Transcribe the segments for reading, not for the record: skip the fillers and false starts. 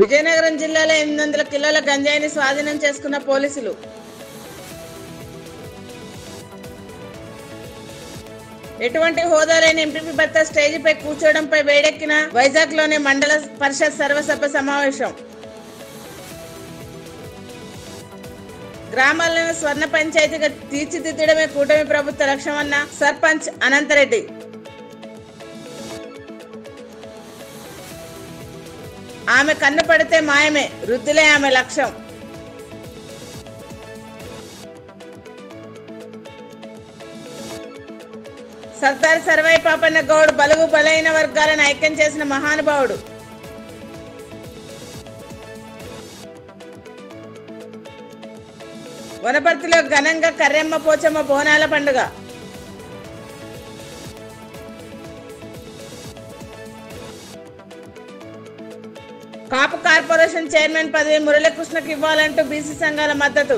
విజయనగరం జిల్లాలో 800 కిలోల గంజాయిని స్వాధీనం చేసుకున్న పోలీసులు. ఎటువంటి హోదా లేని ఎంపీపీ భర్త స్టేజీపై కూర్చోవడంపై వేడెక్కిన వైజాగ్ లోని మండల పరిషత్ సర్వసభ్య సమావేశం. గ్రామాలను స్వర్ణ పంచాయతీగా తీర్చిదిద్దడమే కూటమి ప్రభుత్వ లక్ష్యమన్న సర్పంచ్ అనంతరెడ్డి. ఆమె కన్ను పడితే మాయమే, వృద్ధులే ఆమె లక్ష్యం. సర్దార్ సర్వై పాపన్న గౌడ్ బలుగు బలైన వర్గాలను ఐక్యం చేసిన మహానుభావుడు. వనపర్తిలో ఘనంగా కర్రెమ్మ పోచమ్మ బోనాల పండుగ. కాపు కార్పొరేషన్ చైర్మన్ పదవి మురళీకృష్ణకు ఇవ్వాలంటూ బీసీ సంఘాల మద్దతు.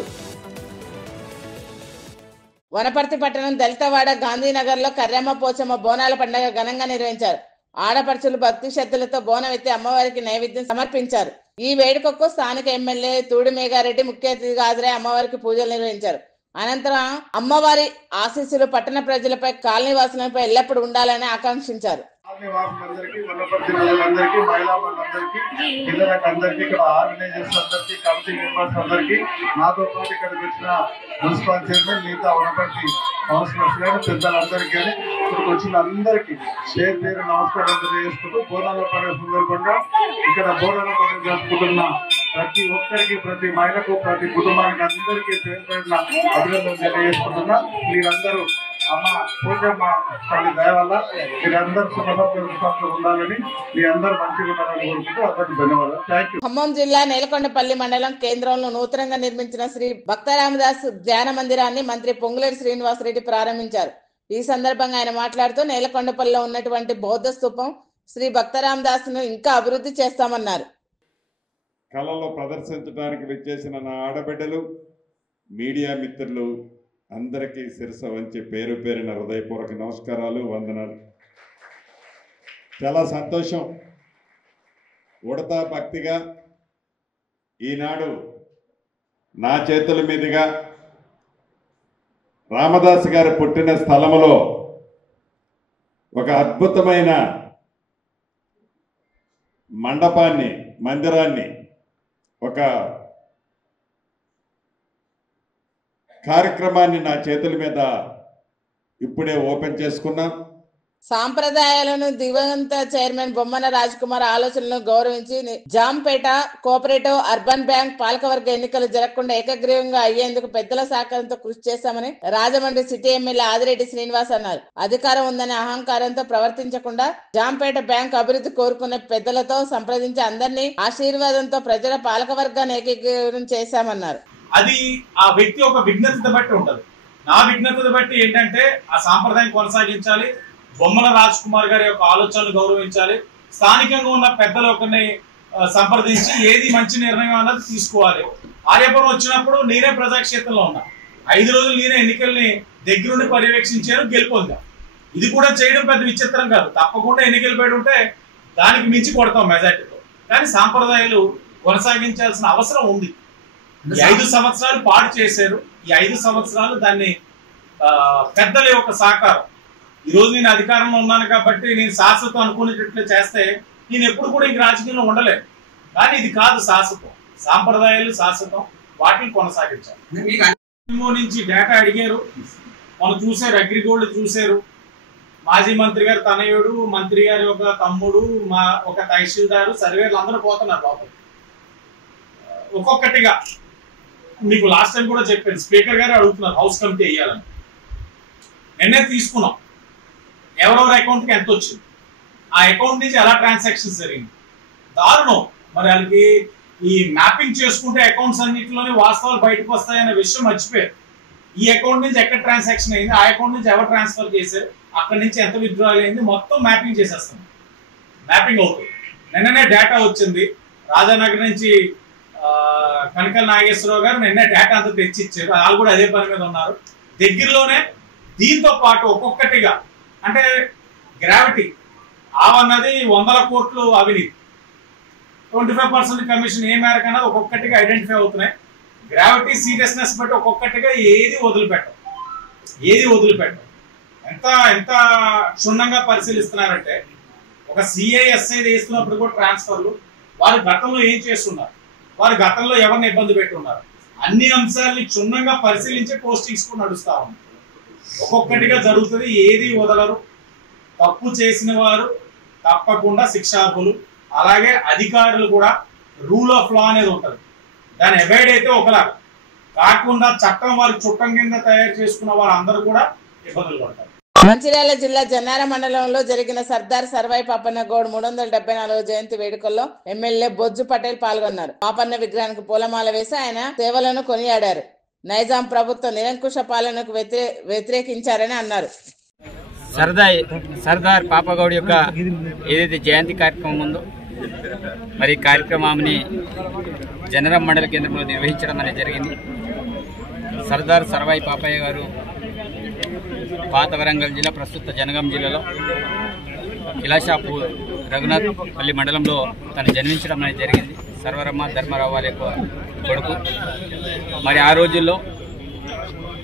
వనపర్తి పట్టణం దళితవాడ గాంధీనగర్ లో కర్రెమ్మ పోచమ్మ బోనాల పండుగ ఘనంగా నిర్వహించారు. ఆడపడుచులు భక్తి శ్రద్ధలతో బోనం ఎత్తి అమ్మవారికి నైవేద్యం సమర్పించారు. ఈ వేడుకకు స్థానిక ఎమ్మెల్యే తూడి మేఘారెడ్డి ముఖ్య అతిథిగా హాజరై అమ్మవారికి పూజలు నిర్వహించారు. అనంతరం అమ్మవారి ఆశీస్సులు పట్టణ ప్రజలపై, కాలనీ వాసులపై ఎల్లప్పుడూ ఉండాలని ఆకాంక్షించారు. వనపర్తి ప్రజలందరికీ, మహిళా మండలందరికీ, పిల్లలకు అందరికీ, ఇక్కడ ఆర్గనైజర్స్ అందరికీ, కమిటీ మెంబర్స్ అందరికీ, నాతో పాటు ఇక్కడికి వచ్చిన మున్సిపల్ చైర్మన్, మిగతా వనపర్తి కౌన్సిలర్స్ కానీ పెద్దలందరికీ కానీ ఇక్కడికి వచ్చిన అందరికీ పేరు పేరు నమస్కారం తెలియజేసుకుంటూ బోనాల పండుగ సందర్భంగా ఇక్కడ బోనాల పండుగ జరుపుకుంటున్న ప్రతి ఒక్కరికి, ప్రతి మహిళకు, ప్రతి కుటుంబానికి అందరికీ పేరు పేరున అభినందనలు తెలియజేసుకుంటున్నా. మీరందరూ అమ్మ పూజమ్మ తల్లి దయ వల్ల మీరందరూ సుఖసంతో ఉండాలని, మీ అందరూ మంచిగా ఉండాలని కోరుకుంటూ అందరికీ ధన్యవాదాలు. Thank you. ఖమ్మం జిల్లా నేలకొండపల్లి మండలం కేంద్రంలో నూతనంగా నిర్మించిన శ్రీ భక్తరామదాస్ ధ్యాన మందిరాన్ని మంత్రి పొంగులేటి శ్రీనివాసరెడ్డి ప్రారంభించారు. ఈ సందర్భంగా ఆయన మాట్లాడుతూ నేలకొండపల్లిలో ఉన్నటువంటి బౌద్ధ స్తూపం శ్రీ భక్తరామదాస్ ను ఇంకా అభివృద్ధి చేస్తామన్నారు. కళలో ప్రదర్శించడానికి విచ్చేసిన నా ఆడబిడ్డలు, మీడియా మిత్రులు అందరికీ శిరస వంచి పేరు పేరిన హృదయపూర్వక నమస్కారాలు, వందనాలు. చాలా సంతోషం. ఉడతా భక్తిగా ఈనాడు నా చేతుల మీదుగా రామదాస్ గారు పుట్టిన స్థలములో ఒక అద్భుతమైన మండపాన్ని, మందిరాన్ని, ఒక కార్యక్రమాన్ని నా చేతుల మీద ఇప్పుడే ఓపెన్ చేసుకున్నాం. సాంప్రదాయాలను దివంగత చైర్మన్ బొమ్మన రాజ్ కుమార్ ఆలోచనలను గౌరవించి జాంపేట కోఆపరేటివ్ అర్బన్ బ్యాంక్ పాలకవర్గ ఎన్నికలు జరగకుండా ఏకగ్రీవంగా అయ్యేందుకు పెద్దల సహకారంతో కృషి చేశామని రాజమండ్రి సిటీ ఎమ్మెల్యే ఆదిరెడ్డి శ్రీనివాస్ అన్నారు. అధికారం ఉందనే అహంకారంతో ప్రవర్తించకుండా జాంపేట బ్యాంక్ అభివృద్ధి కోరుకునే పెద్దలతో సంప్రదించి అందరినీ ఆశీర్వాదంతో ప్రజల పాలకవర్గాన్ని ఏకీకరణ చేశామన్నారు. అది ఆ వ్యక్తి ఒక విఘ్నతను బట్టి ఉంటది. నా విఘ్నతను బట్టి ఏంటంటే ఆ సాంప్రదాయం కొనసాగించాలి, బొమ్మల రాజ్ కుమార్ గారి యొక్క ఆలోచనలు గౌరవించాలి, స్థానికంగా ఉన్న పెద్దలు ఒకరిని సంప్రదించి ఏది మంచి నిర్ణయం అన్నది తీసుకోవాలి. ఆర్యపురం వచ్చినప్పుడు నేనే ప్రజాక్షేత్రంలో ఉన్నా, 5 రోజులు నేనే ఎన్నికల్ని దగ్గరుండి పర్యవేక్షించాను, గెలుపొందా. ఇది కూడా చేయడం పెద్ద విచిత్రం కాదు. తప్పకుండా ఎన్నికలు పెట్టి ఉంటే దానికి మించి కొడతాం మెజార్టీతో. కానీ సాంప్రదాయాలు కొనసాగించాల్సిన అవసరం ఉంది. ఈ 5 సంవత్సరాలు పాడు చేశారు. ఈ 5 సంవత్సరాలు దాన్ని పెద్దల యొక్క సహకారం. ఈ రోజు నేను అధికారంలో ఉన్నాను కాబట్టి నేను శాశ్వతం అనుకునేటట్లు చేస్తే నేను ఎప్పుడు కూడా ఇంక రాజకీయంలో ఉండలేను. కానీ ఇది కాదు శాశ్వతం. సాంప్రదాయాలు శాశ్వతం, వాటిని కొనసాగించాలి. నుంచి డేటా అడిగారు, మనం చూసారు, అగ్రిగోల్డ్ చూశారు. మాజీ మంత్రి గారు తనయుడు, మంత్రి గారి ఒక తమ్ముడు, మా ఒక తహసీల్దారు, సర్వేలు అందరూ పోతున్నారు బాబు. ఒక్కొక్కటిగా మీకు లాస్ట్ టైం కూడా చెప్పాను, స్పీకర్ గారు అడుగుతున్నారు హౌస్ కమిటీ వేయాలని. నిన్నే తీసుకున్నాం, ఎవరెవరి అకౌంట్కి ఎంత వచ్చింది, ఆ అకౌంట్ నుంచి ఎలా ట్రాన్సాక్షన్స్ జరిగింది, దారుణం. మరి వాళ్ళకి ఈ మ్యాపింగ్ చేసుకుంటే అకౌంట్స్ అన్నింటిలోనే వాస్తవాలు బయటకు వస్తాయనే విషయం మర్చిపోయారు. ఈ అకౌంట్ నుంచి ఎక్కడ ట్రాన్సాక్షన్ అయింది, ఆ అకౌంట్ నుంచి ఎవరు ట్రాన్స్ఫర్ చేశారు, అక్కడి నుంచి ఎంత విత్డ్రాల్ అయింది, మొత్తం మ్యాపింగ్ చేసేస్తాం. మ్యాపింగ్ అవుతుంది. నిన్ననే డేటా వచ్చింది. రాజానగర్ నుంచి కనకల నాగేశ్వరరావు గారు నిన్న డేటా అంతా తెచ్చి ఇచ్చారు. వాళ్ళు కూడా అదే పని మీద ఉన్నారు. దగ్గరలోనే దీంతో పాటు ఒక్కొక్కటిగా అంటే గ్రావిటీ ఆవన్నది 100 కోట్లు అవినీతి, 25% కమిషన్ ఏ మేరకు అన్నది ఒక్కొక్కటిగా ఐడెంటిఫై అవుతున్నాయి. గ్రావిటీ సీరియస్నెస్ బట్టి ఒక్కొక్కటిగా ఏది వదిలిపెట్టం. ఎంత ఎంత క్షుణ్ణంగా పరిశీలిస్తున్నారంటే ఒక సిఐఎస్ఐ వేస్తున్నప్పుడు కూడా ట్రాన్స్ఫర్లు వారి గతంలో ఏం చేస్తున్నారు, వారి గతంలో ఎవరిని ఇబ్బంది పెట్టున్నారు, అన్ని అంశాలని క్షుణ్ణంగా పరిశీలించే పోస్టింగ్స్ కూడా నడుస్తా ఉన్నాయి. ఒక్కొక్కటిగా జరుగుతుంది, ఏది వదలరు. తప్పు చేసిన వారు తప్పకుండా శిక్షార్హులు. అలాగే అధికారులు కూడా రూల్ ఆఫ్ లా అనేది ఉంటుంది, దాన్ని అవాయిడ్ అయితే ఒకలాగా కాకుండా చట్టం వారి చుట్టం కింద తయారు చేసుకున్న వారు అందరూ కూడా ఇబ్బందులు పడతారు. మంచిర్యాల జిల్లా జన్నార మండలంలో జరిగిన సర్దార్ సర్వాయి పాపన్న గౌడ్ 374వ జయంతి వేడుకల్లో ఎమ్మెల్యే బొజ్జు పటేల్ పాల్గొన్నారు. పాపన్న విగ్రహానికి పూలమాల వేసి ఆయన సేవలను కొనియాడారు. నైజాం ప్రభుత్వం నిరంకుశ పాలనకు వ్యతిరేకించారని అన్నారు. సర్దార్ పాపగౌడ్ యొక్క ఏదైతే జయంతి కార్యక్రమం ఉందో మరి కార్యక్రమాన్ని జనరం మండల కేంద్రంలో నిర్వహించడం అనేది జరిగింది. సర్దార్ సర్వాయి పాపయ్య గారు పాత వరంగల్ జిల్లా, ప్రస్తుత జనగాం జిల్లాలో కిలాషాపూర్ రఘునాథ్ పల్లి మండలంలో తను జన్మించడం అనేది జరిగింది. సర్వరమ్మ ధర్మరావు వారి యొక్క కొడుకు. మరి ఆ రోజుల్లో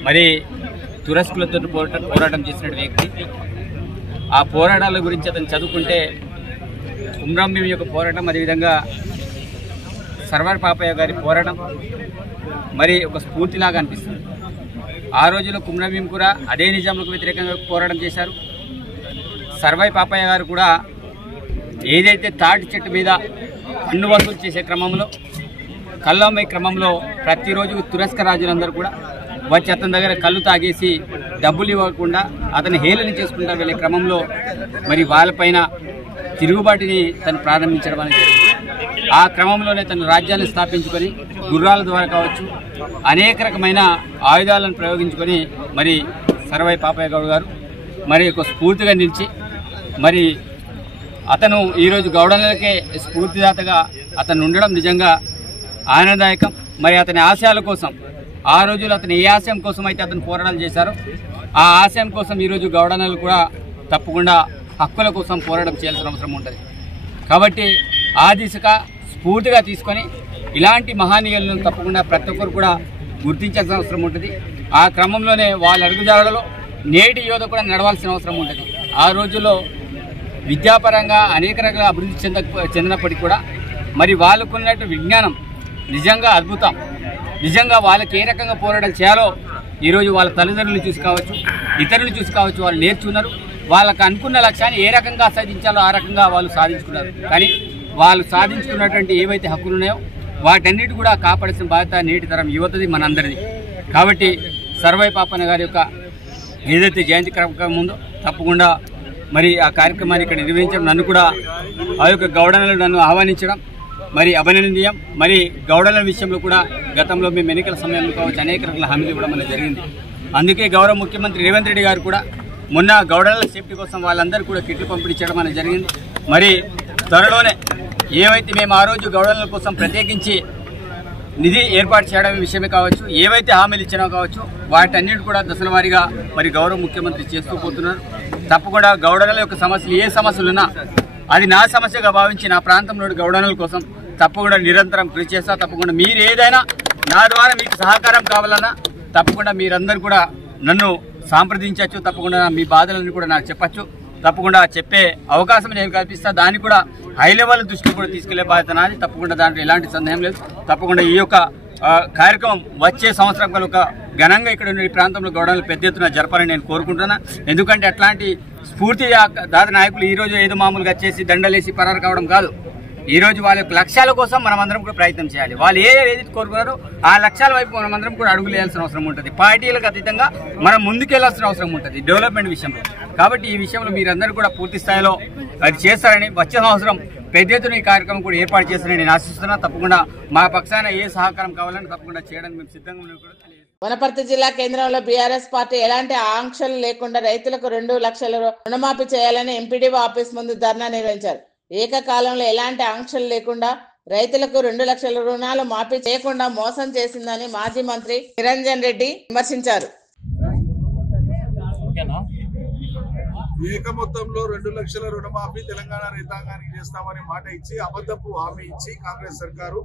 మరి తురస్కులతో పోరాటం చేసిన వ్యక్తి. ఆ పోరాటాల గురించి అతను చదువుకుంటే కుమ్రం భీం యొక్క పోరాటం, అదేవిధంగా సర్వార్ పాపయ్య గారి పోరాటం మరి ఒక స్ఫూర్తిలాగా అనిపిస్తుంది. ఆ రోజుల్లో కుమ్రం భీం కూడా అదే నిజాంలకు వ్యతిరేకంగా పోరాటం చేశారు. సర్వాయి పాపయ్య గారు కూడా ఏదైతే తాటి చెట్టు మీద పన్ను వసూలు చేసే క్రమంలో, కళ్ళమ్మే క్రమంలో ప్రతిరోజు తురస్క రాజులందరూ కూడా వచ్చి అతని దగ్గర కళ్ళు తాగేసి డబ్బులు ఇవ్వకుండా అతని హేళన చేసుకుంటూ వెళ్ళే క్రమంలో మరి వాళ్ళపైన తిరుగుబాటుని తను ప్రారంభించడం అనేది జరిగింది. ఆ క్రమంలోనే తను రాజ్యాన్ని స్థాపించుకొని గుర్రాల ద్వారా కావచ్చు అనేక రకమైన ఆయుధాలను ప్రయోగించుకొని మరి సర్వాయి పాపయ్య గౌడ్ గారు మరి ఒక స్ఫూర్తిగా నిలిచి మరి అతను ఈరోజు గౌడలకే స్ఫూర్తిదాతగా అతను ఉండడం నిజంగా ఆనందదాయకం. మరి అతని ఆశయాల కోసం, ఆ రోజుల్లో అతను ఏ ఆశయం కోసం అయితే అతను పోరాటాలు చేశారో ఆ ఆశయం కోసం ఈరోజు గౌడనలు కూడా తప్పకుండా హక్కుల కోసం పోరాటం చేయాల్సిన అవసరం ఉంటుంది. కాబట్టి ఆ దిశగా స్ఫూర్తిగా తీసుకొని ఇలాంటి మహానీయులను తప్పకుండా ప్రతి ఒక్కరు కూడా గుర్తించాల్సిన అవసరం ఉంటుంది. ఆ క్రమంలోనే వాళ్ళ అడుగుజాడలో నేటి యువత కూడా నడవాల్సిన అవసరం ఉంటుంది. ఆ రోజుల్లో విద్యాపరంగా అనేక రకాల అభివృద్ధి చెందినప్పటికీ కూడా మరి వాళ్ళకున్నట్టు విజ్ఞానం నిజంగా అద్భుతం. నిజంగా వాళ్ళకి ఏ రకంగా పోరాటం చేయాలో ఈరోజు వాళ్ళ తల్లిదండ్రులు చూసి కావచ్చు, ఇతరులు చూసి కావచ్చు, వాళ్ళు నేర్చుకున్నారు. వాళ్ళకు అనుకున్న లక్ష్యాన్ని ఏ రకంగా సాధించాలో ఆ రకంగా వాళ్ళు సాధించుకున్నారు. కానీ వాళ్ళు సాధించుకున్నటువంటి ఏవైతే హక్కులు ఉన్నాయో వాటన్నిటి కూడా కాపాడాల్సిన బాధ్యత నేటి తరం యువతది, మనందరిది. కాబట్టి సర్వాయి పాపన్న గారి యొక్క ఏదైతే జయంతి కార్యక్రమం ఉందో తప్పకుండా మరి ఆ కార్యక్రమాన్ని ఇక్కడ నిర్వహించడం, నన్ను కూడా ఆ యొక్క గౌడనలు నన్ను ఆహ్వానించడం మరి అభినందనీయం. మరి గౌడల విషయంలో కూడా గతంలో మేము ఎన్నికల సమయంలో కావచ్చు అనేక రకాల హామీలు ఇవ్వడం అనేది జరిగింది. అందుకే గౌరవ ముఖ్యమంత్రి రేవంత్ రెడ్డి గారు కూడా మొన్న గౌడల సేఫ్టీ కోసం వాళ్ళందరూ కూడా కిట్లు పంపిణీ చేయడం అనేది జరిగింది. మరి త్వరలోనే ఏవైతే మేము ఆ రోజు గౌడల కోసం ప్రత్యేకించి నిధి ఏర్పాటు చేయడం విషయమే కావచ్చు, ఏవైతే హామీలు ఇచ్చినా కావచ్చు వాటన్నిటి కూడా దశల వారీగా మరి గౌరవ ముఖ్యమంత్రి చేస్తూ పోతున్నారు. తప్పకుండా గౌడల యొక్క సమస్యలు ఏ సమస్యలున్నా అది నా సమస్యగా భావించి నా ప్రాంతంలోని గౌడనల కోసం తప్పకుండా నిరంతరం కృషి చేస్తా. తప్పకుండా మీరు ఏదైనా నా ద్వారా మీకు సహకారం కావాలన్నా తప్పకుండా మీరందరూ కూడా నన్ను సంప్రదించవచ్చు. తప్పకుండా మీ బాధలను కూడా నాకు చెప్పచ్చు. తప్పకుండా చెప్పే అవకాశం నేను కల్పిస్తా. దాన్ని కూడా హై లెవెల్ దృష్టికి కూడా తీసుకెళ్లే బాధ్యత నాది. తప్పకుండా దాంట్లో ఎలాంటి సందేహం లేదు. తప్పకుండా ఈ యొక్క కార్యక్రమం వచ్చే సంవత్సరం కనుక ఘనంగా ఇక్కడ ఉన్న ఈ ప్రాంతంలో గౌడలు పెద్ద ఎత్తున జరపాలని నేను కోరుకుంటున్నా. ఎందుకంటే అట్లాంటి స్ఫూర్తి దాత నాయకులు ఈరోజు ఏదో మామూలుగా వచ్చేసి దండలేసి పరారు కావడం కాదు. ఈరోజు వాళ్ళ యొక్క లక్ష్యాల కోసం మనమందరం కూడా ప్రయత్నం చేయాలి. వాళ్ళు ఏది కోరుకున్నారో ఆ లక్ష్యాల వైపు మనమందరం కూడా అడుగులు వేయాల్సిన అవసరం ఉంటుంది. పార్టీలకు అతీతంగా మనం ముందుకెళ్లాల్సిన అవసరం ఉంటుంది డెవలప్మెంట్ విషయంలో. కాబట్టి ఈ విషయంలో మీరందరూ కూడా పూర్తి స్థాయిలో అది చేస్తారని, వచ్చే సంవత్సరం పెద్ద ఎత్తున ఈ కార్యక్రమం కూడా ఏర్పాటు చేస్తారని నేను ఆశిస్తున్నా. తప్పకుండా మా పక్షాన ఏ సహకారం కావాలని తప్పకుండా చేయడానికి మేము సిద్ధంగా ఉన్నాం కూడా తెలియదు. వనపర్తి జిల్లా కేంద్రంలో బీఆర్ఎస్ పార్టీ ఎలాంటి ఆంక్షలు లేకుండా రైతులకు 2 లక్షల రుణమాఫీ చేయాలని ఎంపీడీఓ ఆఫీస్ ముందు ధర్నా నిర్వహించారు. ఏకకాలంలో ఎలాంటి ఆంక్షలు లేకుండా రైతులకు 2 లక్షల రుణాలు మాఫీ చేయకుండా మోసం చేసిందని మాజీ మంత్రి నిరంజన్ రెడ్డి విమర్శించారు. ఏక మొత్తంలో 2 లక్షల రుణమాఫీ తెలంగాణ రైతాంగానికి చేస్తామని మాట ఇచ్చి అబద్ధపు హామీ ఇచ్చి కాంగ్రెస్ సర్కారు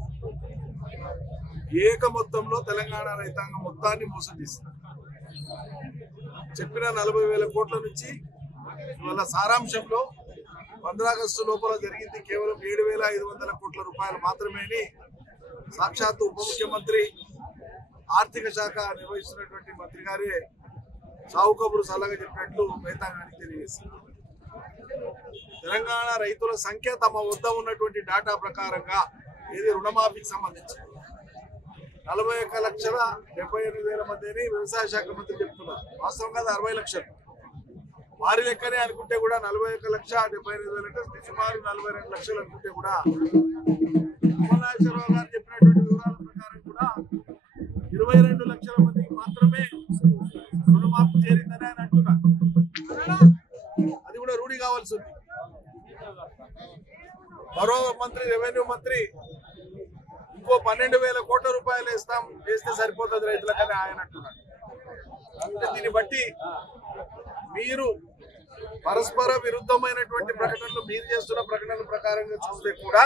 ఏక మొత్తంలో తెలంగాణ రైతాంగం మొత్తాన్ని మోసం చేసింది. చెప్పిన 40,000 కోట్ల నుంచి ఇవాళ సారాంశంలో 15 ఆగస్టు లోపల జరిగింది కేవలం 7,500 కోట్ల రూపాయలు మాత్రమే సాక్షాత్తు ఉప ముఖ్యమంత్రి ఆర్థిక శాఖ నిర్వహిస్తున్నటువంటి మంత్రి గారే సావు కబురు సలహా చెప్పినట్లు రైతాంగానికి తెలియజేశారు. తెలంగాణ రైతుల సంఖ్య తమ వద్ద ఉన్నటువంటి డేటా ప్రకారంగా ఇది రుణమాఫీకి సంబంధించి 41,78,000 మందిని వ్యవసాయ శాఖ మంత్రి చెప్తున్నారు. వాస్తవం కాదు, 60 లక్షలు వారి లెక్కనే అనుకుంటే కూడా 41,75,000 అంటే సుమారు 42 లక్షలు అనుకుంటే కూడా నాగేశ్వరరావు గారు చెప్పినటువంటి వివరాల ప్రకారం కూడా 22 లక్షల మందికి మాత్రమే రుణమాఫీ చేరిందని ఆయన అంటున్నారు. అది కూడా రూఢి కావాల్సి ఉంది. మరో మంత్రి రెవెన్యూ మంత్రి ఇంకో 12,000 కోట్ల రూపాయలు వేస్తే సరిపోతుంది రైతులకని ఆయన అంటున్నారు. అంటే దీన్ని బట్టి మీరు పరస్పర విరుద్ధమైనటువంటి ప్రకటనలు మీరు చేస్తున్న ప్రకటనల ప్రకారంగా చూస్తే కూడా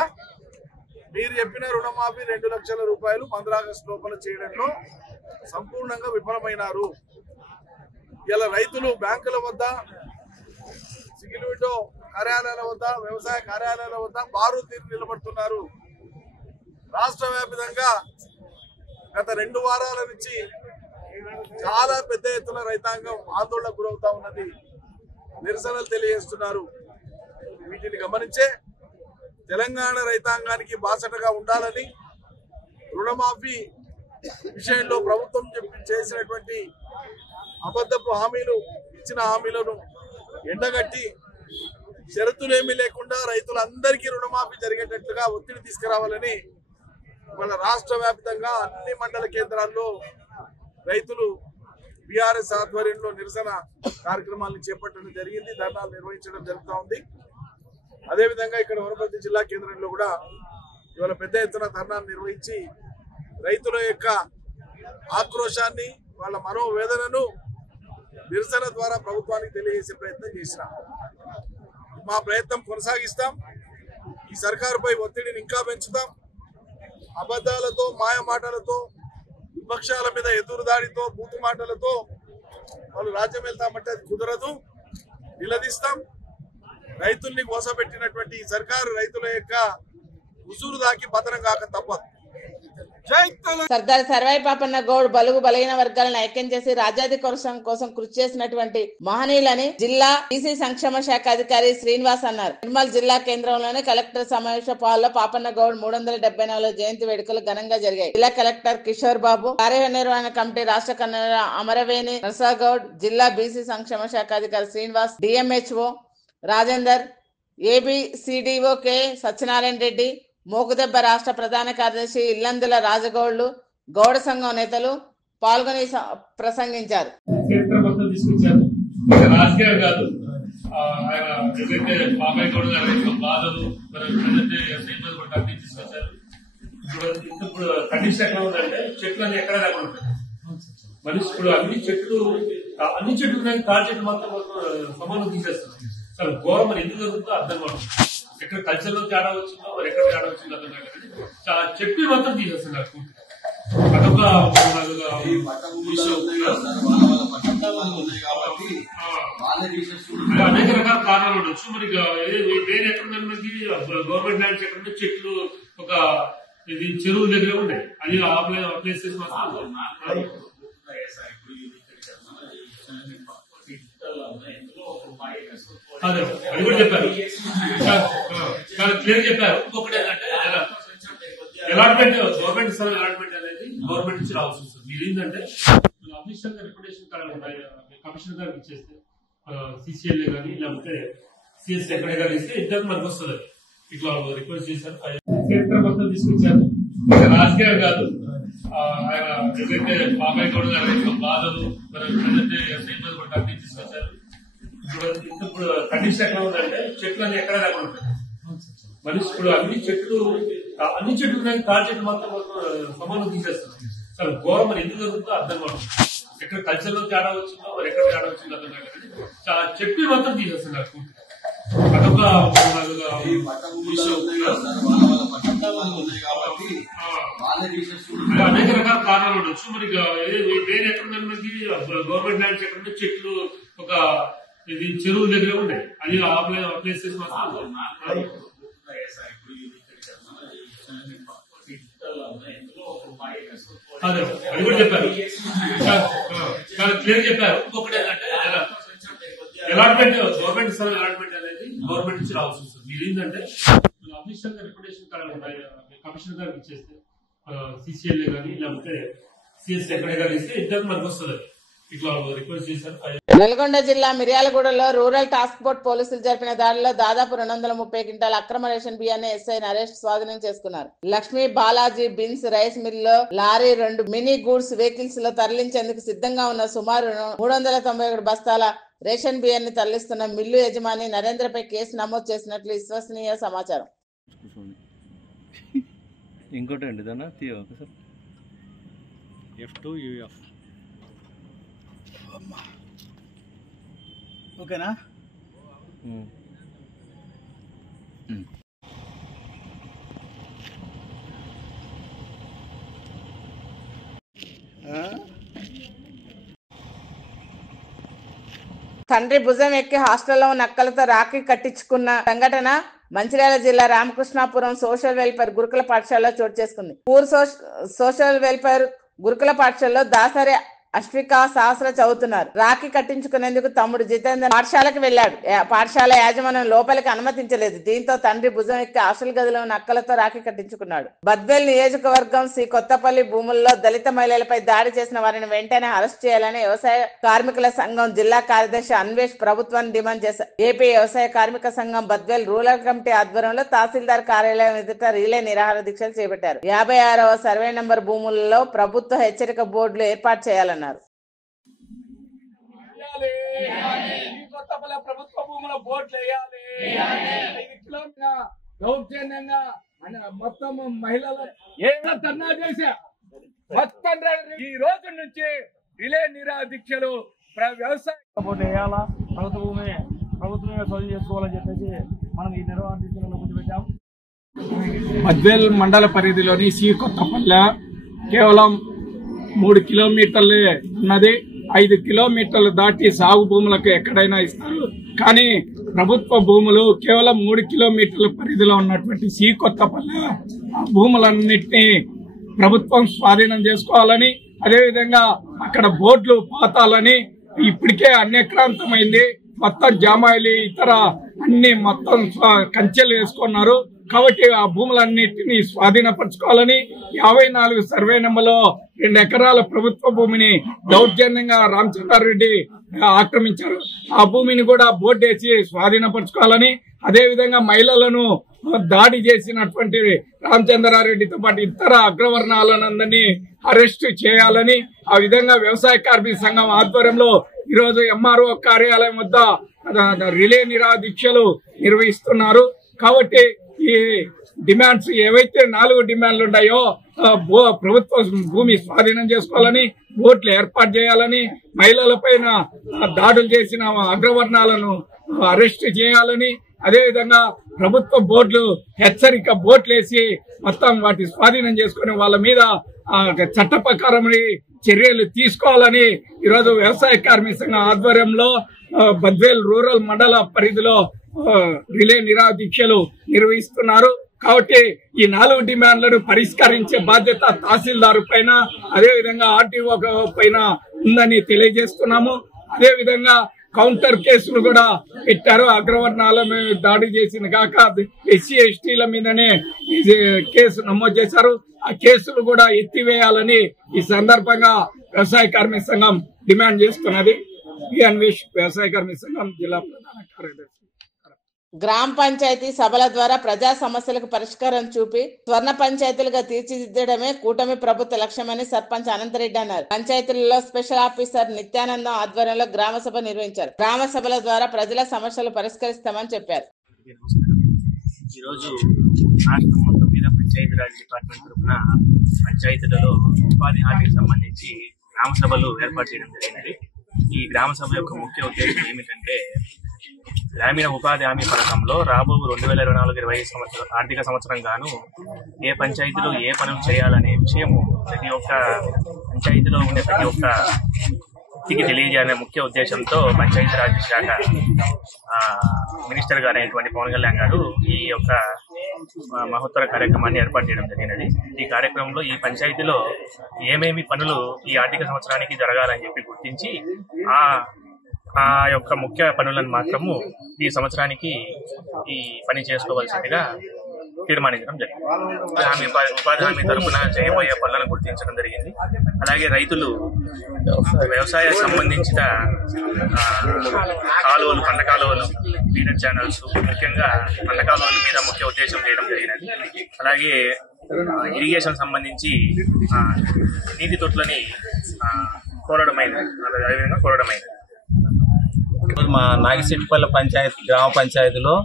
మీరు చెప్పిన రుణమాఫీ 2 లక్షల రూపాయలు 15 ఆగస్టు లోపల చేయడంలో సంపూర్ణంగా విఫలమైనారు. ఇలా రైతులు బ్యాంకుల వద్ద, సింగిల్ విండో కార్యాలయాల వద్ద, వ్యవసాయ కార్యాలయాల వద్ద బారు తీరు నిలబడుతున్నారు. రాష్ట్ర వ్యాప్తంగా గత 2 వారాల నుంచి చాలా పెద్ద ఎత్తున రైతాంగం ఆందోళనకు గురవుతా ఉన్నది, నిరసనలు తెలియజేస్తున్నారు. వీటిని గమనించే తెలంగాణ రైతాంగానికి బాసటగా ఉండాలని రుణమాఫీ విషయంలో ప్రభుత్వం చేసినటువంటి అబద్ధపు హామీలు, ఇచ్చిన హామీలను ఎండగట్టి షరతులేమీ లేకుండా రైతులందరికీ రుణమాఫీ జరిగేటట్లుగా ఒత్తిడి తీసుకురావాలని మన రాష్ట్ర వ్యాప్తంగా అన్ని మండల కేంద్రాల్లో రైతులు బీఆర్ఎస్ ఆధ్వర్యంలో నిరసన కార్యక్రమాలను చేపట్టడం జరిగింది. ధర్నాలు నిర్వహించడం జరుగుతూ ఉంది. అదేవిధంగా ఇక్కడ వనపర్తి జిల్లా కేంద్రంలో కూడా ఇవాళ పెద్ద ఎత్తున ధర్నాలు నిర్వహించి రైతుల యొక్క ఆక్రోశాన్ని, వాళ్ళ మనోవేదనను నిరసన ద్వారా ప్రభుత్వానికి తెలియజేసే ప్రయత్నం చేసినాం. మా ప్రయత్నం కొనసాగిస్తాం. ఈ సర్కారుపై ఒత్తిడిని ఇంకా పెంచుతాం. అబద్ధాలతో, మాయ మాటలతో, విపక్షాల మీద ఎదురుదాడితో, బూతు మాటలతో వాళ్ళు రాజ్యం వెళ్తామంటే అది కుదరదు. నిలదీస్తాం. రైతుల్ని మోసపెట్టినటువంటి ఈ సర్కారు రైతుల యొక్క ఉసురు దాకి పతనం కాక తప్పదు. సర్దార్ సర్వాయి పాపన్న గౌడ్ బలుగు బలహీన వర్గాలను ఐక్యం చేసి రాజ్యాధికారం కోసం కృషి చేసినటువంటి మహనీయులని జిల్లా బీసీ సంక్షేమ శాఖ అధికారి శ్రీనివాస్ అన్నారు. నిర్మల్ జిల్లా కేంద్రంలోని కలెక్టర్ సమావేశ హాల్లో పాపన్న గౌడ్ 374వ జయంతి వేడుకలు ఘనంగా జరిగాయి. జిల్లా కలెక్టర్ కిషోర్ బాబు, కార్యనిర్వహణ కమిటీ రాష్ట్ర కన్వీనర్ అమరవేణి నర్సాగౌడ్, జిల్లా బీసీ సంక్షేమ శాఖ అధికారి శ్రీనివాస్, డిఎంహెచ్ఓ రాజేందర్, ఏబిసిడిఓ కె సత్యనారాయణ రెడ్డి, మోకుదెబ్బ రాష్ట్ర ప్రధాన కార్యదర్శి ఇల్లందుల రాజగౌడ్లు, గౌడ సంఘం నేతలు పాల్గొని ప్రసంగించారు. రాజకీయాలు కాదు, ఆయన ఏదైతే బాబాయ్ గౌడ్ గారు బాధలు తీసుకొచ్చారు. ఇప్పుడు కండిషన్ ఎక్కడ ఉందంటే చెట్లు అన్ని ఎక్కడ లేకుండా ఉంటాయి. మనిషి ఇప్పుడు అన్ని చెట్లు ఉన్నాయి, తాడి చెట్లు మాత్రం సమానం తీసేస్తారు. చాలా ఘోరం మరి ఎందుకు జరుగుతుందో అర్థం కాదు. ఎక్కడ కల్చర్ లో తేడా వచ్చిందో మరి ఎక్కడ తేడా వచ్చిందో అర్థం కాదు. చాలా చెట్లు మాత్రం తీసేస్తున్నారు. అదొక అనేక రకాల కారణాలు ఉండొచ్చు. మరి వేరే ఎక్కడ మనకి గవర్నమెంట్ ల్యాండ్స్ ఎక్కడ చెట్లు ఒక ఇది చెరువుల దగ్గర ఉన్నాయి. అది ఆ ప్లేసెస్ మాత్రం అదే అది కూడా చెప్పారు, చాలా క్లియర్ చెప్పారు. ఇంకొకటి ఏంటంటే అలాట్మెంట్, గవర్నమెంట్ స్థలం అలాట్మెంట్ అనేది గవర్నమెంట్ నుంచి రావాల్సి వస్తుంది. మీరు ఏంటంటే అఫీషియల్ గా రికమెండేషన్ కమిషనర్ గారికి ఇచ్చేస్తే సిసిఎల్ఏ కానీ లేకపోతే సిఎస్ ఎక్కడ కానీ ఇస్తే ఇద్దరు మనకు వస్తుంది. ఇట్లా రిక్వెస్ట్ చేశారు, కేంద్ర మొత్తం తీసుకొచ్చారు. రాజకీయాలు కాదు, ఆయన ఏదైతే బాబాయ్ గౌడ్ గారు బాధలు మరి తీసుకొచ్చారు. ఇప్పుడు కండిషన్ ఎక్కడ ఉందంటే చెట్లు అన్ని ఎక్కడ లేకుండా ఉంటాయి. మనిషి ఇప్పుడు అన్ని చెట్లు ఉన్నాయి, తాడి చెట్లు మాత్రం సమానం తీసేస్తారు. చాలా ఘోరం మరి ఎందుకు జరుగుతుందో అర్థం కాదు. ఎక్కడ కల్చర్ లో తేడా వచ్చిందో మరి ఎక్కడ తేడా వచ్చిందో అర్థం కాదు. చాలా చెప్పి మాత్రం తీసేస్తున్నారు. అదొక అనేక రకాల కారణాలు ఉండొచ్చు. మరి వేరే ఎక్కడ మనకి గవర్నమెంట్ ల్యాండ్స్ ఎక్కడ చెట్లు ఒక ఇది చెరువుల దగ్గర ఉన్నాయి. అది ఆ ప్లేసెస్ మాత్రం అదే అది కూడా చెప్పారు, చాలా క్లియర్ చెప్పారు. ఇంకొకటి ఏంటంటే అలాట్మెంట్ గవర్నమెంట్ స్థలం అలాట్మెంట్ అనేది గవర్నమెంట్ నుంచి రావాల్సి వస్తుంది. మీరు ఏంటంటే అఫీషియల్ గా రికమెండేషన్ కమిషనర్ గారికి ఇచ్చేస్తే సిసిఎల్ఏ కానీ లేకపోతే సిఎస్ ఎక్కడ కానీ ఇస్తే ఇద్దరు మనకు వస్తుంది. ఇట్లా రిక్వెస్ట్ చేశారు. నల్గొండ జిల్లా మిర్యాలగూడలో రూరల్ టాస్క్ ఫోర్స్ పోలీసులు జరిపిన దాడిలో దాదాపు 230 క్వింటాల అక్రమ రేషన్ బియ్యాన్ని ఎస్ఐని అరెస్ట్ స్వాధీనం చేసుకున్నారు. లక్ష్మీ బాలాజీ బిన్స్ రైస్ మిల్లో లారీ 2 మినీ గూడ్స్ వెహికల్స్ లో తరలించేందుకు సిద్ధంగా ఉన్న సుమారు 391 బస్తాల రేషన్ బియ్యాన్ని తరలిస్తున్న మిల్లు యజమాని నరేంద్రపై కేసు నమోదు చేసినట్లు విశ్వసనీయ సమాచారం. ఇంకోటి అండి దాన్ని F2UF ఓకేనా? తండ్రి భుజం ఎక్కి హాస్టల్లో నక్కలతో రాఖీ కట్టించుకున్న సంఘటన మంచిర్యాల జిల్లా రామకృష్ణాపురం సోషల్ వెల్ఫేర్ గురుకుల పాఠశాలలో చోటు చేసుకుంది. పూర్ సోషల్ వెల్ఫేర్ గురుకుల పాఠశాలలో దాసరి అశ్విక సహస్ర చదువుతున్నారు. రాఖీ కట్టించుకునేందుకు తమ్ముడు జితేందర్ పాఠశాలకు వెళ్లాడు. పాఠశాల యాజమాన్యం లోపలికి అనుమతించలేదు. దీంతో తండ్రి భుజం ఎక్కి హాస్టల్ గదిలో నక్కలతో రాఖీ కట్టించుకున్నాడు. బద్వేల్ నియోజకవర్గం శ్రీ కొత్తపల్లి భూముల్లో దళిత మహిళలపై దాడి చేసిన వారిని వెంటనే అరెస్ట్ చేయాలని వ్యవసాయ కార్మికుల సంఘం జిల్లా కార్యదర్శి అన్వేష్ ప్రభుత్వాన్ని డిమాండ్ చేశారు. ఏపీ వ్యవసాయ కార్మిక సంఘం బద్వేల్ రూరల్ కమిటీ ఆధ్వర్యంలో తహసీల్దార్ కార్యాలయం ఎదుట రీలే నిరాహార దీక్షలు చేపట్టారు. 56వ సర్వే నంబర్ భూములలో ప్రభుత్వ హెచ్చరిక బోర్డులు ఏర్పాటు చేయాలన్నారు. ప్రభుత్వ భూముల బోర్డులు వేయాలి. 5 కిలోమీటర్ల దౌర్జన్యంగా మొత్తం మహిళలు ఏదో ధర్నా చేశా మొత్తం ఈ రోజు నుంచి రిలే నిరాహార దీక్షలు వ్యవసాయ బోర్డు వేయాలా, ప్రభుత్వమే చదువు చేసుకోవాలని చెప్పేసి మనం ఈ నిరాహార దీక్షలను కూర్చోబెట్టాం. బద్వేల్ మండల పరిధిలోని సి కొత్తపల్లె కేవలం 3 కిలోమీటర్లే ఉన్నది. 5 కిలోమీటర్లు దాటి సాగు భూములకు ఎక్కడైనా ఇస్తారు. కానీ ప్రభుత్వ భూములు కేవలం 3 కిలోమీటర్ల పరిధిలో ఉన్నటువంటి సి కొత్తపల్లె భూములన్నింటినీ ప్రభుత్వం స్వాధీనం చేసుకోవాలని, అదేవిధంగా అక్కడ బోర్డులు పాతాలని ఇప్పటికే అన్యక్రాంతమైంది. మొత్తం జామాయిలు ఇతర అన్ని మొత్తం కంచెలు వేసుకున్నారు. కాబట్టి ఆ భూములన్నింటినీ స్వాధీనపరచుకోవాలని 54 సర్వే నెంబర్లో 2 ఎకరాల ప్రభుత్వ భూమిని దౌర్జన్యంగా రామచంద్రారెడ్డి ఆక్రమించారు. ఆ భూమిని కూడా బోర్డు వేసి స్వాధీనపరచుకోవాలని, అదేవిధంగా మహిళలను దాడి చేసినటువంటి రామచంద్రారెడ్డితో పాటు ఇతర అగ్రవర్ణాలందరినీ అరెస్టు చేయాలని, ఆ విధంగా వ్యవసాయ కార్మిక సంఘం ఆధ్వర్యంలో ఈరోజు ఎంఆర్ఓ కార్యాలయం వద్ద రిలే నిరాహార దీక్షలు నిర్వహిస్తున్నారు. కాబట్టి ఈ డిమాండ్స్ ఏవైతే 4 డిమాండ్లు ఉన్నాయో ప్రభుత్వ భూమి స్వాధీనం చేసుకోవాలని, బోర్డులు ఏర్పాటు చేయాలని, మహిళలపైన దాడులు చేసిన అగ్రవర్ణాలను అరెస్ట్ చేయాలని, అదేవిధంగా ప్రభుత్వ బోర్డులు హెచ్చరిక బోర్డులు వేసి మొత్తం వాటి స్వాధీనం చేసుకుని వాళ్ళ మీద చట్ట ప్రకారం చర్యలు తీసుకోవాలని ఈరోజు వ్యవసాయ కార్మిక సంఘం ఆధ్వర్యంలో బద్వేల్ రూరల్ మండల పరిధిలో రిలే నిరాహార దీక్షలు నిర్వహిస్తున్నారు. కాబట్టి ఈ 4 డిమాండ్లను పరిష్కరించే బాధ్యత తహసీల్దారు పైన, అదేవిధంగా ఆర్టీఓ పైన ఉందని తెలియజేస్తున్నాము. అదేవిధంగా కౌంటర్ కేసులు కూడా పెట్టారు. అగ్రవర్ణాల మీద దాడి చేసిన కాక ఎస్సీ ఎస్టీల మీదనే కేసు నమోదు చేశారు. ఆ కేసులు కూడా ఎత్తివేయాలని ఈ సందర్భంగా వ్యవసాయ కార్మిక సంఘం డిమాండ్ చేస్తున్నది. అన్వేష్ వ్యవసాయ కార్మిక సంఘం జిల్లా ప్రధాన కార్యదర్శి. గ్రామ పంచాయతీ సభల ద్వారా ప్రజా సమస్యలకు పరిష్కారం చూపి స్వర్ణ పంచాయతీలుగా తీర్చిదిద్దడమే కూటమి ప్రభుత్వ లక్ష్యమని సర్పంచ్ అనంతరెడ్డి అన్నారు. పంచాయతీలలో స్పెషల్ ఆఫీసర్ నిత్యానందం ఆధ్వర్యంలో గ్రామ సభ నిర్వహించారు. గ్రామ సభల ద్వారా ప్రజల సమస్యలు పరిష్కరిస్తామని చెప్పారు. ఈరోజు రాష్ట్రం మొత్తం మీద పంచాయతీరాజ్ డిపార్ట్మెంట్ తరఫున పంచాయతీలలో ఉపాధి హామీకి సంబంధించి గ్రామ సభలు ఏర్పాటు చేయడం జరిగినది. ఈ గ్రామ సభ యొక్క ముఖ్య ఉద్దేశం ఏమిటంటే గ్రామీణ ఉపాధి హామీ పథకంలో రాబో 2024-25 ఆర్థిక సంవత్సరం గాను ఏ పంచాయతీలో ఏ పనులు చేయాలనే విషయము ప్రతి ఒక్క పంచాయతీలో ఉండే ప్రతి ఒక్క వ్యక్తికి తెలియజేయాలనే ముఖ్య ఉద్దేశంతో పంచాయతీరాజ్ శాఖ మినిస్టర్ గారు అయినటువంటి పవన్ కళ్యాణ్ గారు ఈ యొక్క మహోత్తర కార్యక్రమాన్ని ఏర్పాటు చేయడం జరిగినది. ఈ కార్యక్రమంలో ఈ పంచాయతీలో ఏమేమి పనులు ఈ ఆర్థిక సంవత్సరానికి జరగాలని చెప్పి గుర్తించి ఆ యొక్క ముఖ్య పనులను మాత్రము ఈ సంవత్సరానికి ఈ పని చేసుకోవాల్సిందిగా తీర్మానించడం జరిగింది. ఉపాధి హామీ తరఫున చేయబోయే పనులను గుర్తించడం జరిగింది. అలాగే రైతులు వ్యవసాయ సంబంధించిన కాలువలు, పంట కాలువలు, ఫీడర్ ఛానల్స్, ముఖ్యంగా పంట కాలువల మీద ముఖ్య ఉద్దేశం చేయడం జరిగినది. అలాగే ఇరిగేషన్ సంబంధించి నీటి తొట్లని కోరడమైనది. మా నాగిశెట్టిపల్లి గ్రామ పంచాయతీలో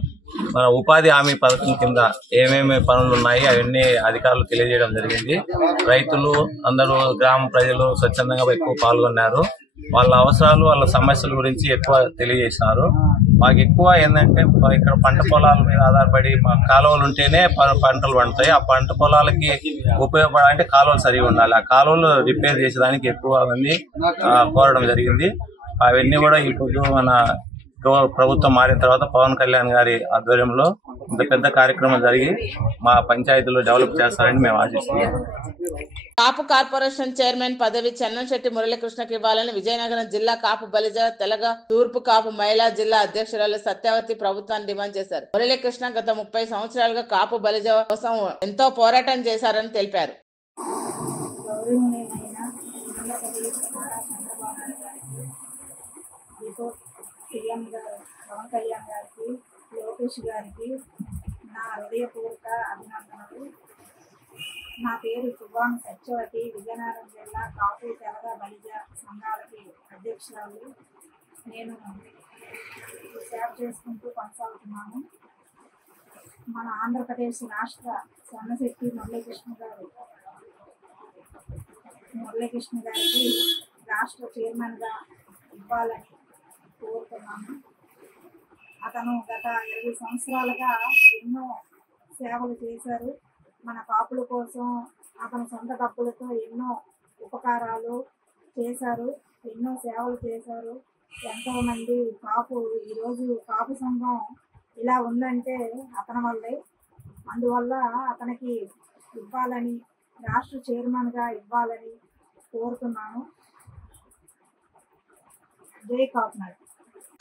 మన ఉపాధి హామీ పథకం కింద ఏమేమి పనులు ఉన్నాయి అవన్నీ అధికారులు తెలియజేయడం జరిగింది. రైతులు అందరూ గ్రామ ప్రజలు స్వచ్ఛందంగా ఎక్కువ పాల్గొన్నారు. వాళ్ళ అవసరాలు, వాళ్ళ సమస్యల గురించి ఎక్కువ తెలియజేసినారు. మాకు ఎక్కువ ఏంటంటే ఇక్కడ పంట పొలాల మీద ఆధారపడి మా కాలువలు ఉంటేనే పంటలు పండుతాయి. ఆ పంట పొలాలకి ఉపయోగపడాలంటే కాలువలు సరిగా ఉండాలి. ఆ కాలువలు రిపేర్ చేసేదానికి ఎక్కువ మంది కోరడం జరిగింది. అవన్నీ కూడా ఇప్పుడు మన ప్రభుత్వం మారిన తర్వాత పవన్ కళ్యాణ్ గారి ఆధ్వర్యంలో ఇంత పెద్ద కార్యక్రమం జరిగి మా పంచాయతీలో డెవలప్ చేస్తారని మేము ఆశిస్తున్నాం. కాపు కార్పొరేషన్ చైర్మన్ పదవి చెన్నంశెట్టి మురళీకృష్ణకి ఇవ్వాలని విజయనగరం జిల్లా కాపు బలిజ తెలగ తూర్పు కాపు మహిళా జిల్లా అధ్యక్షురాలు సత్యవతి ప్రభుత్వాన్ని డిమాండ్ చేశారు. మురళీకృష్ణ గత 30 సంవత్సరాలుగా కాపు బలిజ కోసం ఎంతో పోరాటం చేశారని తెలిపారు. సీఎం గారు పవన్ కళ్యాణ్ గారికి, లోకేష్ గారికి నా హృదయపూర్వక అభినందనలు. నా పేరు సుభాన్ సత్యవతి, విజయనగరం జిల్లా కాపు తెలగ బలిజ సంఘాలకి అధ్యక్షురాలు. నేను సేవ చేసుకుంటూ కొనసాగుతున్నాను. మన ఆంధ్రప్రదేశ్ రాష్ట్ర చెన్నశెట్టి మురళీకృష్ణ గారికి రాష్ట్ర చైర్మన్గా ఇవ్వాలని కోరుతున్నాను. అతను గత 20 సంవత్సరాలుగా ఎన్నో సేవలు చేశారు. మన కాపుల కోసం అతను సొంత డబ్బులతో ఎన్నో ఉపకారాలు చేశారు, ఎన్నో సేవలు చేశారు. ఎంతోమంది ఈరోజు కాపు సంఘం ఇలా ఉందంటే అతని వల్లే. అందువల్ల అతనికి ఇవ్వాలని, రాష్ట్ర చైర్మన్గా ఇవ్వాలని కోరుతున్నాను. జై కాపునాడు.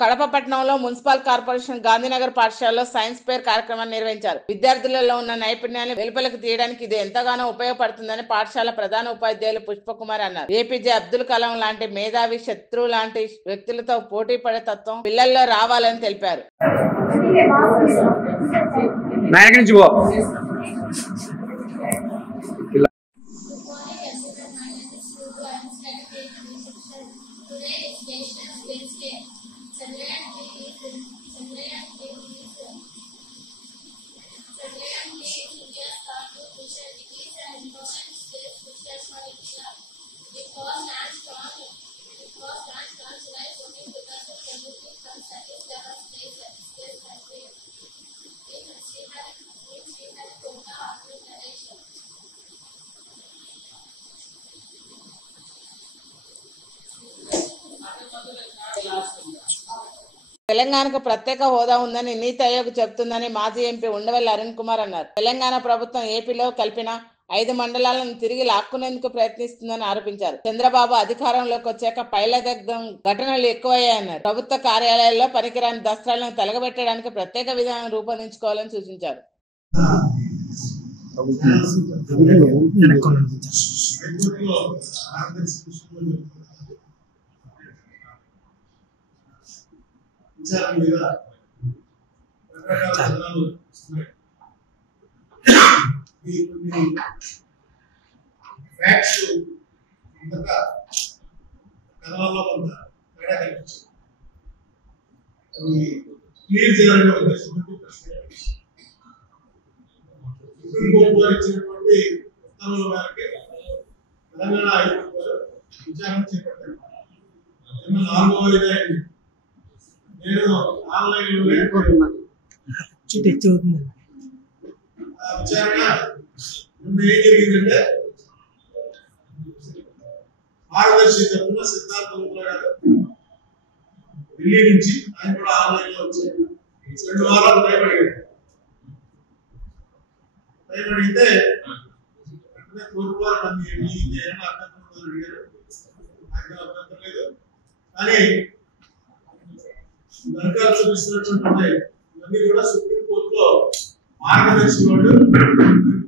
కడప పట్టణంలో మున్సిపల్ కార్పొరేషన్ గాంధీనగర్ పాఠశాలలో సైన్స్ ఫేర్ కార్యక్రమాన్ని నిర్వహించారు. విద్యార్థులలో ఉన్న నైపుణ్యాన్ని వెలుపలకు తీయడానికి ఇది ఎంతగానో ఉపయోగపడుతుందని పాఠశాల ప్రధాన ఉపాధ్యాయులు పుష్పకుమార్ అన్నారు. ఏపీజే అబ్దుల్ కలాం లాంటి మేధావి, శత్రువు లాంటి వ్యక్తులతో పోటీ పడే తత్వం పిల్లల్లో రావాలని తెలిపారు. తెలంగాణకు ప్రత్యేక హోదా ఉందని నీతి ఆయోగ్ చెబుతుందని మాజీ ఎంపీ ఉండవల్లి అరుణ్ కుమార్ అన్నారు. తెలంగాణ ప్రభుత్వం ఏపీలో కలిపిన 5 మండలాలను తిరిగి లాక్కునేందుకు ప్రయత్నిస్తుందని ఆరోపించారు. చంద్రబాబు అధికారంలోకి వచ్చాక పైలదగ్గం ఘటనలు ఎక్కువయ్యాయన్నారు. ప్రభుత్వ కార్యాలయాల్లో పనికిరాని దస్త్రాలను తలగబెట్టడానికి ప్రత్యేక విధానం రూపొందించుకోవాలని సూచించారు. విచారణ మీద రకరకాల ఫ్యాక్ట్స్ ఇంతగా కథలలో కొంత తేడా కనిపించింది. అవి క్లియర్ చేయాలనే ఉద్దేశంతో సుప్రీంకోర్టు వారు ఇచ్చినటువంటి ఉత్తర్వుల మేరకు తెలంగాణ హైకోర్టు వారు విచారణ చేపట్టాను. 4వ ఇదైంది. నేను ఆన్లైన్లో విచారణ ఏం జరిగిందంటే మార్గదర్శి తరఫున సిద్ధార్థ ముద్ర గారు ఢిల్లీ నుంచి ఆయన కూడా ఆన్లైన్ లో వచ్చారు. 2 వారాలు టైం అడిగాడు. టైం అడిగితే కోరుకోవాలి మంది ఏమైనా అభ్యంతరం అడిగారు. నాకు అభ్యంతరం లేదు, కానీ దరఖాస్తు చూపిస్తున్నటువంటి ఇవన్నీ కూడా సుప్రీంకోర్టులో మార్గదర్శి వాళ్ళు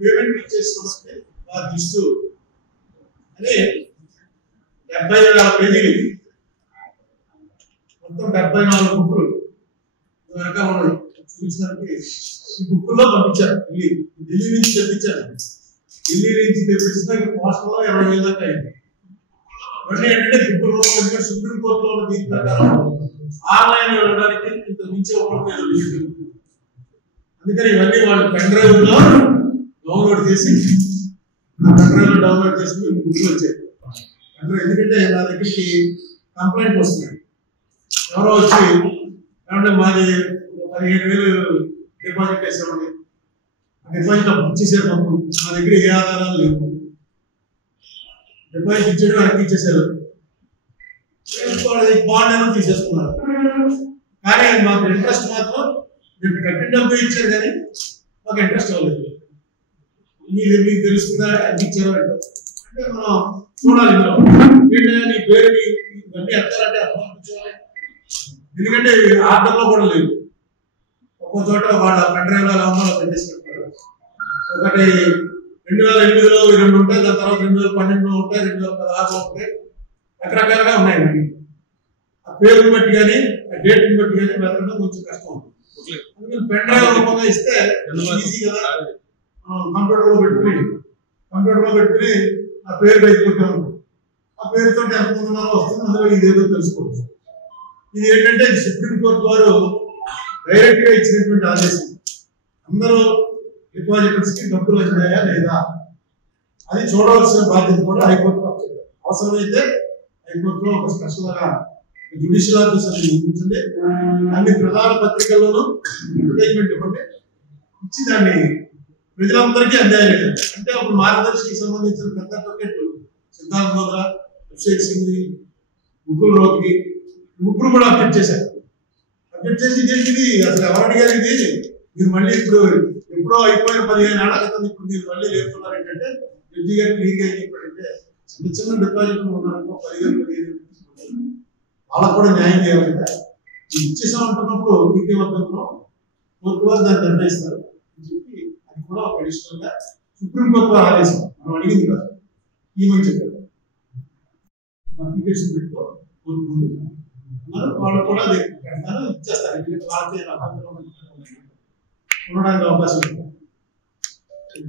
పేమెంట్ ఇచ్చేసుకోవస్తే వారి దృష్టి అని 76 పేజీలు, మొత్తం 74 బుక్కులు చూపించడానికి ఈ బుక్కుల్లో పంపించారు. ఢిల్లీ నుంచి తెప్పించారు. ఢిల్లీ నుంచి తెప్పించిన పోస్టర్లో 20,000 దాకా అయింది. ఇవన్నీ ఏంటంటే బుక్కుల రూపంలో సుప్రీంకోర్టులో ఉన్న దీని ప్రకారం ఆన్లైన్ వెళ్ళడానికి ఇంత మించి ఒకటి. అందుకని ఇవన్నీ వాళ్ళు పెన్ డ్రైవ్ లో డౌన్లోడ్ చేసి బుక్లు వచ్చాయి. ఎందుకంటే నా దగ్గరికి కంప్లైంట్ వస్తున్నాయి. ఎవరో వచ్చి ఏమంటే మాది 15,000 డిపాజిట్ వేసామండి, డిపాజిట్ బుక్ చేసారు, మాకు నా దగ్గర ఏ ఆధారాలు లేవు, డిపాజిట్ ఇచ్చాడు అక్కడికి ఇచ్చేసారు, బాండ్ ఏమో తీసేసుకున్నారు. కానీ మాకు ఇంట్రెస్ట్ మాత్రం మీరు కట్టిన డబ్బు ఇచ్చారు, కానీ మాకు ఇంట్రెస్ట్ అవ్వలేదు. మీకు తెలుస్తుందా ఎంత ఇచ్చారో అంటే మనం చూడాలి. ఇంట్లో నీ పేరు ఇవన్నీ ఎత్తాలంటే అర్థం, ఎందుకంటే ఆర్డర్లో కూడా లేవు. ఒక్కో చోట వాళ్ళ పెండ్రైవ్ అమ్మలో పెట్టేసుకుంటారు. ఒకటి 2008లో 2 ఉంటాయి, దాని తర్వాత 2012లో ఉంటాయి, 2016లో ఉంటాయి, రకరకాలుగా ఉన్నాయండి. ఆ పేరుని బట్టి కానీ ఆ డేట్ని బట్టి కానీ వెతకడం కొంచెం కష్టం ఉంటుంది. అందుకని పెండ్రైవ్ రూపంగా ఇస్తే ఈజీ కదా, కంప్యూటర్లో పెట్టుకుని ఆ పేరు పెట్టుకుంటాం. ఆ పేరుతో ఎంతమంది ఉన్నారో వస్తుంది, అందులో ఇదేదో తెలుసుకోవచ్చు. ఇది ఏంటంటే సుప్రీంకోర్టు వారు డైరెక్ట్ గా ఇచ్చినటువంటి ఆదేశం. అందరూ డిపాజిటర్స్ కి డబ్బులు వచ్చినాయా లేదా అది చూడవలసిన బాధ్యత కూడా హైకోర్టులో అవసరమైతే హైకోర్టులో ఒక స్పెషల్ గా జ్యుడిషియల్ ఆఫీసర్ నియమించండి. అన్ని ప్రధాన పత్రికల్లోనూ అడ్వర్టైజ్మెంట్ ఇవ్వండి, ఇచ్చి దాన్ని ప్రజలందరికీ అందేయాలి. అంటే ఒక మార్గదర్శికి సంబంధించిన పెద్ద పకెట్లు సిద్ధార్థ మోద్ర, అభిషేక్ సింగ్, ముకుల్ రోహ్తగి ముగ్గురు కూడా అప్డేట్ చేశారు. అప్డేట్ చేసి ఇదేంటిది అసలు ఎవరు అడిగారు, ఇది మీరు మళ్ళీ ఇప్పుడు ఎప్పుడో అయిపోయిన 15 ఏళ్ల క్రితం ఇప్పుడు మీరు మళ్ళీ లేపుతున్నారు ఏంటంటే జడ్జి గారు క్లియర్గా ఏం చెప్పారంటే చిన్న డిపాజిట్లు ఉన్నారనుకో 15,000 వాళ్ళకు కూడా న్యాయం చేయాలి కదా, ఇచ్చేసాం అంటున్నప్పుడు మీకే వర్గంలో కోర్టు వారు దాన్ని నిర్ణయిస్తారు అని చెప్పి అది కూడా ఒక అడిషనల్ గా సుప్రీంకోర్టు వారు ఆదేశం మనం అడిగింది కదా ఏమని చెప్పారు. అప్లికేషన్ పెట్టుకో కోర్టు ముందు వాళ్ళు కూడా ఇచ్చేస్తారు, ఎందుకంటే వాళ్ళకి ఉండడానికి అవకాశం ఉంటుంది.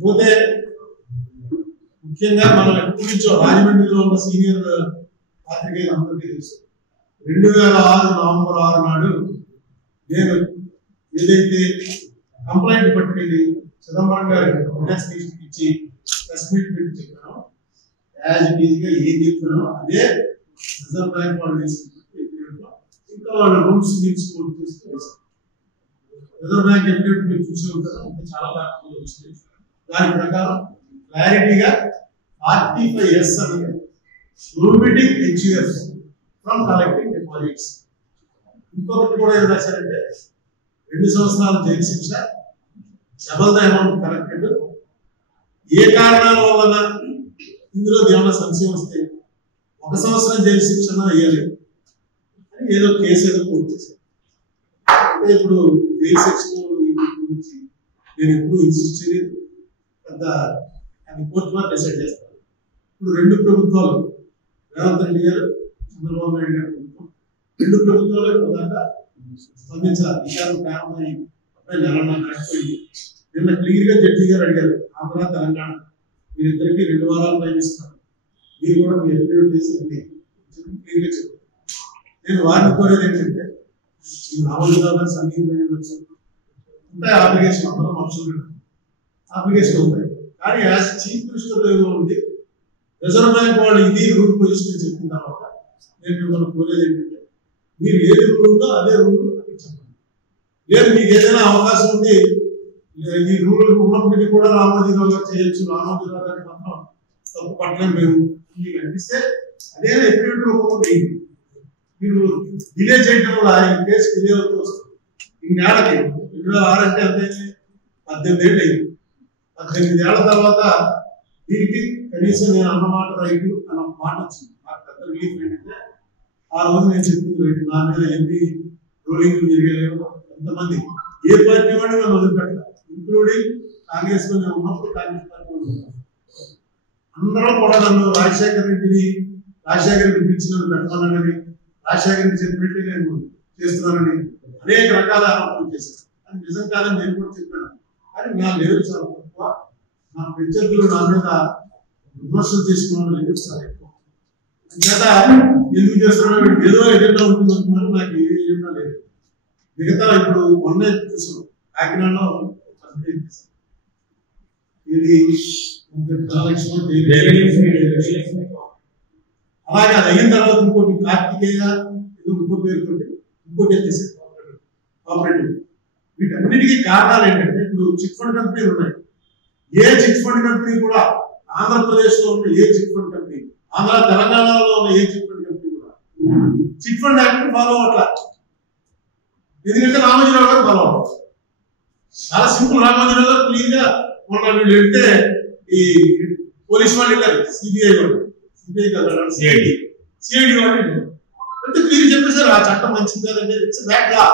పోతే ముఖ్యంగా మనం ఎప్పటి నుంచో రాజమండ్రిలో ఉన్న సీనియర్ పాత్రికేయులు అందరికీ తెలుసు, 2006 నవంబర్ 6 నాడు నేను ఏదైతే కంప్లైంట్ పట్టుకెళ్ళి చిదంబరం గారి ఫైనాన్స్ మినిస్టర్కి ఇచ్చి ప్రెస్ మీట్ పెట్టి చెప్పాను, యాజ్ ఇట్ ఈజ్ గా ఏం చెప్తున్నానో అదే రిజర్వ్ బ్యాంక్ వాళ్ళు వేసుకుంటారు. ఇంకా వాళ్ళ రూల్స్ మీన్స్ కోడ్ చేస్తూ వేశారు. రిజర్వ్ బ్యాంక్ ఎఫిడవిట్ మీరు చూసే ఉంటారు, అంటే చాలా బ్యాంకులు వచ్చినాయి. దాని ప్రకారం క్లారిటీగా 45 years అనేది prohibiting HUFs from collecting deposits. ఇంకొకటి కూడా ఏం రాశారంటే 2 సంవత్సరాల జైలు శిక్ష, డబల్ ద అమౌంట్ కలెక్టెడ్, ఏ కారణాల వలన ఇందులో ఏమైనా సంశయం వస్తే 1 సంవత్సరం జైలు శిక్షణ వేయాలి అని ఏదో కేసు ఏదో కోర్టు చేశారు. అంటే ఇప్పుడు జైలు శిక్ష గురించి నేను ఎప్పుడు ఇన్సిస్ట్ చేయలేదు, పెద్ద అది కోర్టు వారు డిసైడ్ చేస్తారు. ఇప్పుడు 2 ప్రభుత్వాలు రేవంత్ రెడ్డి గారు, చంద్రబాబు నాయుడు గారి ప్రభుత్వం, 2 ప్రభుత్వాలు దాకా స్పందించాలి. అధికారులు కారణమై నెలన్నా కరెక్ట్. నిన్న క్లియర్ గా జడ్జి గారు అడిగారు, ఆంధ్ర తెలంగాణ మీరిద్దరికి 2 వారాలు టైం ఇస్తున్నారు, మీరు కూడా మీ ఎఫిడవిట్ చేసి క్లియర్ గా చెప్పారు. నేను వారిని కోరేది ఏంటంటే రాహుల్ గాంధీ సంగీతం ఉంటాయి, అప్లికేషన్ అందరం అవసరం అప్లికేషన్ ఉంటాయి, కానీ యాజ్ చీఫ్ మినిస్టర్ ఉండి రిజర్వ్ బ్యాంక్ వాళ్ళు ఇది రూల్ పొజిషన్ చెప్పిన తర్వాత నేను మిమ్మల్ని కోరేది ఏంటంటే మీరు ఏది రూల్ ఉందో అదే రూల్ చెప్పండి. లేదు మీకు ఏదైనా అవకాశం ఉండి ఈ రూల్ ఉన్నప్పటికీ కూడా రామోజీరావు గారు చేయొచ్చు, రామోజీరావు గారికి మాత్రం తప్పు పట్టలేం మేము మీకు అనిపిస్తే అదేనా ఎప్పుడు రూపంలో వేయండి. మీరు డిలే చేయడం వల్ల ఈ కేసు డిలే అవుతూ వస్తుంది. ఇన్నేళ్ళకి 2006 అంటే అంతే 18 ఏళ్ళు అయింది. 18 ఏళ్ల తర్వాత దీనికి కనీసం నేను అన్నమాట రైతు అన్న మాట వచ్చింది. నాకు పెద్ద రిలీఫ్ ఏంటంటే ఆ రోజు నేను చెప్పింది రైతు నా మీద ఎన్ని రోలింగ్ జరిగేలేమో ఎంతమంది ఏ పార్టీ వాడిని నన్ను వదిలిపెట్టాలి, ఇంక్లూడింగ్ కాంగ్రెస్ లో నేను ఉన్నప్పుడు కాంగ్రెస్ పార్టీ వాళ్ళు అందరూ కూడా నన్ను రాజశేఖర రెడ్డిని పిలిచినది పెట్టమన్నానని, రాజశేఖర రెడ్డి చెప్పినట్టే నేను చేస్తున్నానని అనేక రకాల ఆరోపణలు చేశాను. అది నిజం కాదని నేను కూడా చెప్పాను. కానీ నా లేదు చాలా తక్కువ. నా ప్రత్యర్థులు నా మీద విమర్శలు చేసుకున్న లేదు చాలా ఎక్కువ. చేత ఎందుకు చేస్తున్నాడు ఏదో ఎజెండా ఉంటుంది అనుకున్నారు. నాకు ఏ ఎజెండా లేదు. మిగతా ఇప్పుడు మొన్నే చూసాం కాకినాడలో ఇది అలాగే అది అయిన తర్వాత ఇంకోటి కార్తికేయ ఏదో ఇంకో పేరుతోటి ఇంకోటి వచ్చేసి కోఆపరేటివ్. వీటన్నిటికీ కారణాలు ఏంటంటే ఇప్పుడు చిట్ ఫండ్ కంపెనీలు ఉన్నాయి. ఏ చిట్ ఫండ్ కంపెనీ కూడా ఆంధ్రప్రదేశ్ లో ఉన్న ఏ చిట్ ఫండ్ కంపెనీ, తెలంగాణలో ఉన్న ఏ చిట్ ఫండ్ కంపెనీ కూడా చిట్ ఫండ్ యాక్ట్ ఫాలో అవట్లా. ఎందుకంటే రామోజీరావు గారు ఫాలో అవ్వాలి. చాలా సింపుల్. రామోజీరావు గారు క్లీన్ గా మొన్న వీళ్ళు వెళ్తే ఈ పోలీస్ వాళ్ళు వెళ్ళారు, సిబిఐ వాళ్ళు, సిబిఐ కదా సిఐడి వాళ్ళు అంటే క్లీన్ చెప్పేశారు ఆ చట్టం మంచిది కాదంటే ఇట్స్ బ్యాడ్ లా.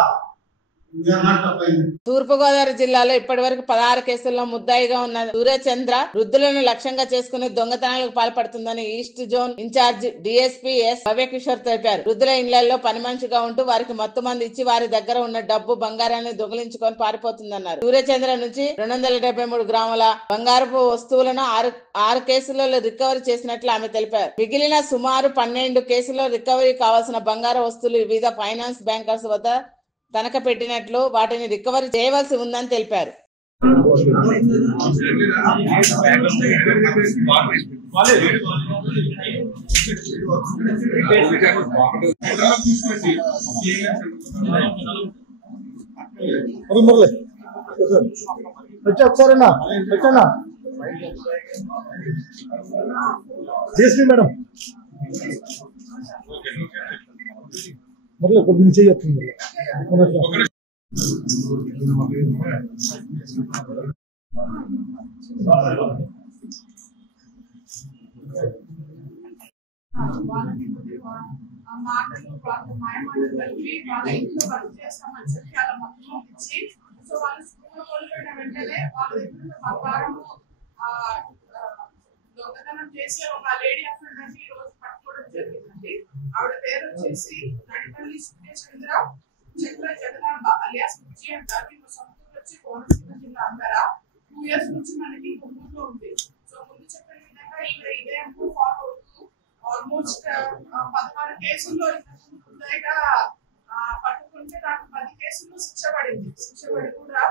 తూర్పుగోదావరి జిల్లాలో ఇప్పటి వరకు 16 కేసుల్లో ముద్దాయిగా ఉన్న సూర్యచంద్ర వృద్ధులను లక్ష్యంగా చేసుకుని దొంగతనాలకు పాల్పడుతుందని east zone incharge DSP S Bhavyakishore తెలిపారు. వృద్ధుల ఇళ్లలో పని మనిషిగా ఉంటూ వారికి మత్తు మంది ఇచ్చి వారి దగ్గర ఉన్న డబ్బు బంగారాన్ని దొంగిలించుకొని పారిపోతుందన్నారు. సూర్యచంద్ర నుంచి 273 గ్రాముల బంగారపు వస్తువులను 6 కేసులలో రికవరీ చేసినట్లు ఆమె తెలిపారు. మిగిలిన సుమారు 12 కేసుల్లో రికవరీ కావాల్సిన బంగారు వస్తువులు వివిధ ఫైనాన్స్ బ్యాంకర్స్ వద్ద తనఖ పెట్టినట్లు వాటిని రికవరీ చేయవలసి ఉందని తెలిపారు. ఒకసారన్నా వచ్చానా చేసి మేడం మరలే కొద్దిగా చేయొస్తుంది. మాటలు వాళ్ళ మాయమాటలు కలిపి వాళ్ళ ఇంట్లో వర్క్ చేస్తామని చెప్పి అలా మొత్తం ఇచ్చి సో వాళ్ళు స్కూల్ కోల్పోయిన వెంటనే వాళ్ళ దగ్గర బంగారము దొంగతనం చేసి ఒక లేడీ అఫెండర్ ఈ రోజు పట్టుకోవడం జరిగిందండి. ఆవిడ పేరు వచ్చేసి నడిపల్లి సూర్యచంద్ర చక్ర జగనాంబ అలియాస్ బుజ్జి అంటారు. సొంతూరు వచ్చి కోనసీమ జిల్లా అంటారా. 2 years నుంచి మనకి గుంటూరులో ఉంది. సో ముందు చెప్పిన విధంగా ఈవిడ ఇదే అంటూ ఫాలో అవుతూ ఆల్మోస్ట్ 16 కేసుల్లో ఇంతకుముందుగా పట్టుకుంటే నాకు 10 కేసుల్లో శిక్ష పడింది. శిక్ష పడి కూడా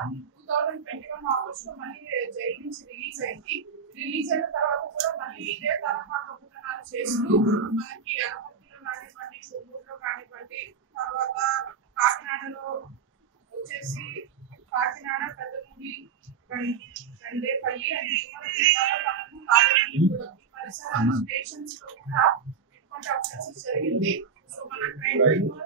2021 ఆగస్ట్ లో మళ్ళీ జైలు నుంచి రిలీజ్ అయింది. రిలీజ్ అయిన తర్వాత కూడా మళ్ళీ ఇదే తరహా దొంగతనాలు చేస్తూ మనకి అనపర్తిలో కానివ్వండి, గుంటూరులో కానివ్వండి, తర్వాత కాకినాడలో వచ్చేసి కాకినాడ, పెద్దమూడి, రండేపల్లి అండ్ జిల్లాలో మనకు కాకినాడ కూడా ఈ పరిసరాల స్టేషన్స్ లో కూడా ఇటువంటి అఫెన్సెస్ జరిగింది. సో మన క్రైమ్